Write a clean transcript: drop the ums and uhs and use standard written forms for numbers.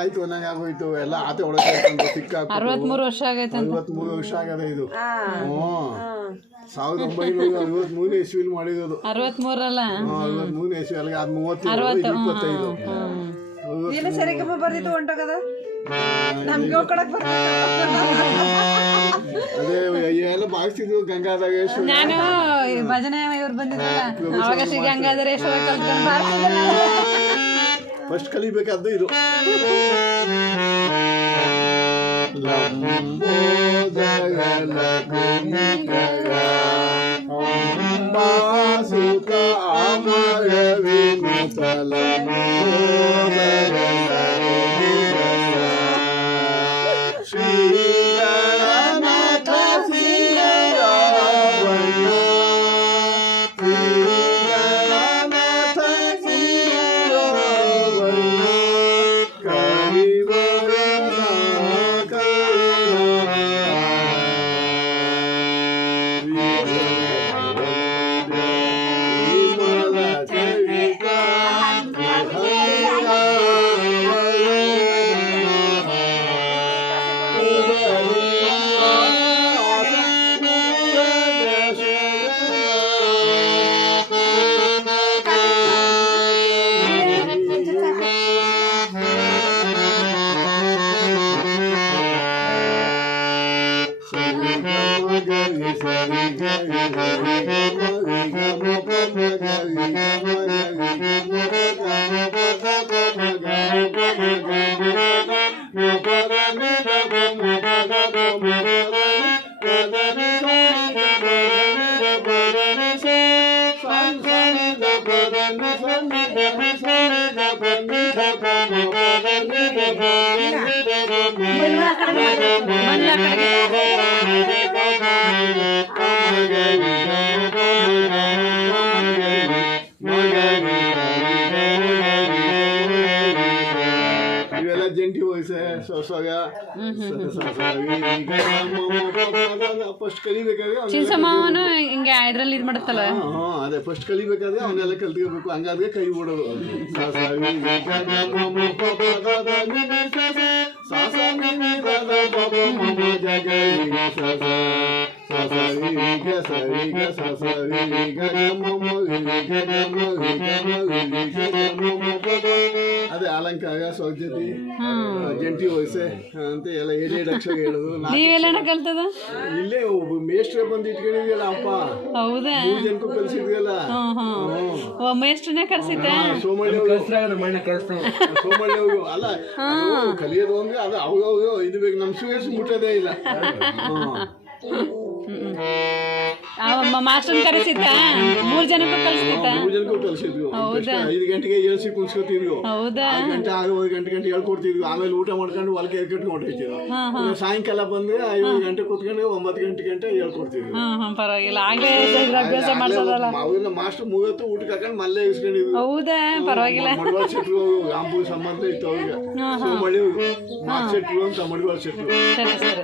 ಆಯ್ತು ನಂಗೆ ಆಗೋಯ್ತು ಎಲ್ಲ ಆತೆ ಒಳಗೆ 63 ವರ್ಷ ಆಗೈತೆ. 53 ವರ್ಷ ಆಗದೆ ಇದು. 1953 ಇಸ್ವಿಲ್ ಮಾಡಿರೋದು. 63 ಇಸ್ವಿ ಅಲ್ಲಿಗೆ ಅದು 35 25 ಸರಿಗಮ್ಮ ಬರ್ದಿತ್ತು ಹೊಂಟೋಗದ ನಮ್ಗೆ ಅದೇ ಎಲ್ಲ ಬಾಗಿಸ್ತಿದ್ವು ಗಂಗಾಧರ. ನಾನು ಭಜನೆ ಇವ್ರು ಬಂದಿದ್ರಲ್ಲ ಅವಾಗ ಶ್ರೀ ಗಂಗಾಧರೇಶ್ವರ ಕಲ್ತ್ಕೊಂಡು ಫಸ್ಟ್ ಕಲಿಬೇಕಾದ್ದು ಇದು. ಸುಖ ಅಮರ ವಿನುತಲ ಇವೆಲ್ಲ ಜಂಟಿ ವಯಸ್ಸೆ ಸೊಸಗ ಫಸ್ಟ್ ಕಲಿಬೇಕಾದ್ರೆ ಹಿಂಗೆ ಇದ್ರಲ್ಲಿ ಇದು ಮಾಡುತ್ತಲ್ಲ. ಅದೇ ಫಸ್ಟ್ ಕಲಿಬೇಕಾದ್ರೆ ಅವನ್ನೆಲ್ಲ ಕಲ್ತ್ಕೋಬೇಕು. ಹಂಗಾದ್ರೆ ಕೈ ಬಿಡೋದು. ಅದೇ ಅಲಂಕಾರ ಸೌಜತಿ ಜಂಟಿ ವಯಸ್ಸೆ ಅಂತ ಎಲ್ಲ 7 ಅಕ್ಷರ ಹೇಳುದು. ಇಲ್ಲೇ ಮೇಷ್ಟ್ರೆ ಬಂದು ಇಟ್ಕೊಂಡಿದ್ಯಲ್ಲ ಅಪ್ಪ. ಹೌದಾ? 3 ಜನಕ್ಕೂ ಕಲ್ಸಿದ್ಯಲ್ಲ. ಮೇಷ್ಟ್ರನ್ನೇ ಕರ್ಸಿದ್ದ. ಸೋಮಳ್ಳಿ ಅಲ್ಲ ಕಲಿಯೋದು ಅಂದ್ರೆ ಅದು ಅವಾಗ ಇದು ಬೇಕು. ನಮ್ ಸುಯೇಶ್ ಮುಟ್ಟೋದೇ ಇಲ್ಲ. ಮಾಸ್ಟರ್ ಕರೆಸಿದ್ದ. 3 ಜನಕ್ಕೂ ಕಲಿಸ್ತಿದ್ದ. 3 ಜನಕ್ಕೂ ಕಲಿಸಿದ್ವು. 5 ಗಂಟೆಗೆ ಎಲ್ಸಿ ಕುಣಿಸ್ಕೊತಿದ್ವು. 5 ಗಂಟೆ 6 ಗಂಟೆ ಹೇಳ್ಕೊಡ್ತಿದ್ವು. ಆಮೇಲೆ ಊಟ ಮಾಡ್ಕೊಂಡು ಹೊಲಕ್ಕೆ ಕಟ್ಕೊಂಡು ಹೊಂಟಿದ್ವು. ಸಾಯಂಕಾಲ ಬಂದ್ರೆ 5 ಗಂಟೆ ಕೂತ್ಕೊಂಡು 9 ಗಂಟೆ ಹೇಳ್ಕೊಡ್ತಿದ್ವಿ. ಪರವಾಗಿಲ್ಲ. ಅವ್ರನ್ನ ಮಾಸ್ಟರ್ 30 ಊಟಕ್ಕೆ ಹಾಕೊಂಡು ಮಲ್ಲೆ ಇಸ್ಕೊಂಡಿದ್ವಿ. ಹೌದಾ? ಪರವಾಗಿಲ್ಲ. ಮಡಿವಾಳ ಶೆಟ್ರು ಆಂಬು ಸಂಬಂಧ ಇತ್ತು ಅವ್ರಿಗೆ. ಸೋಮಳ್ಳಿ ಮಾಸ್ ಶೆಟ್ರು ಅಂತ ಮಡಿವಾಳ ಶೆಟ್ರು. ಸರಿ.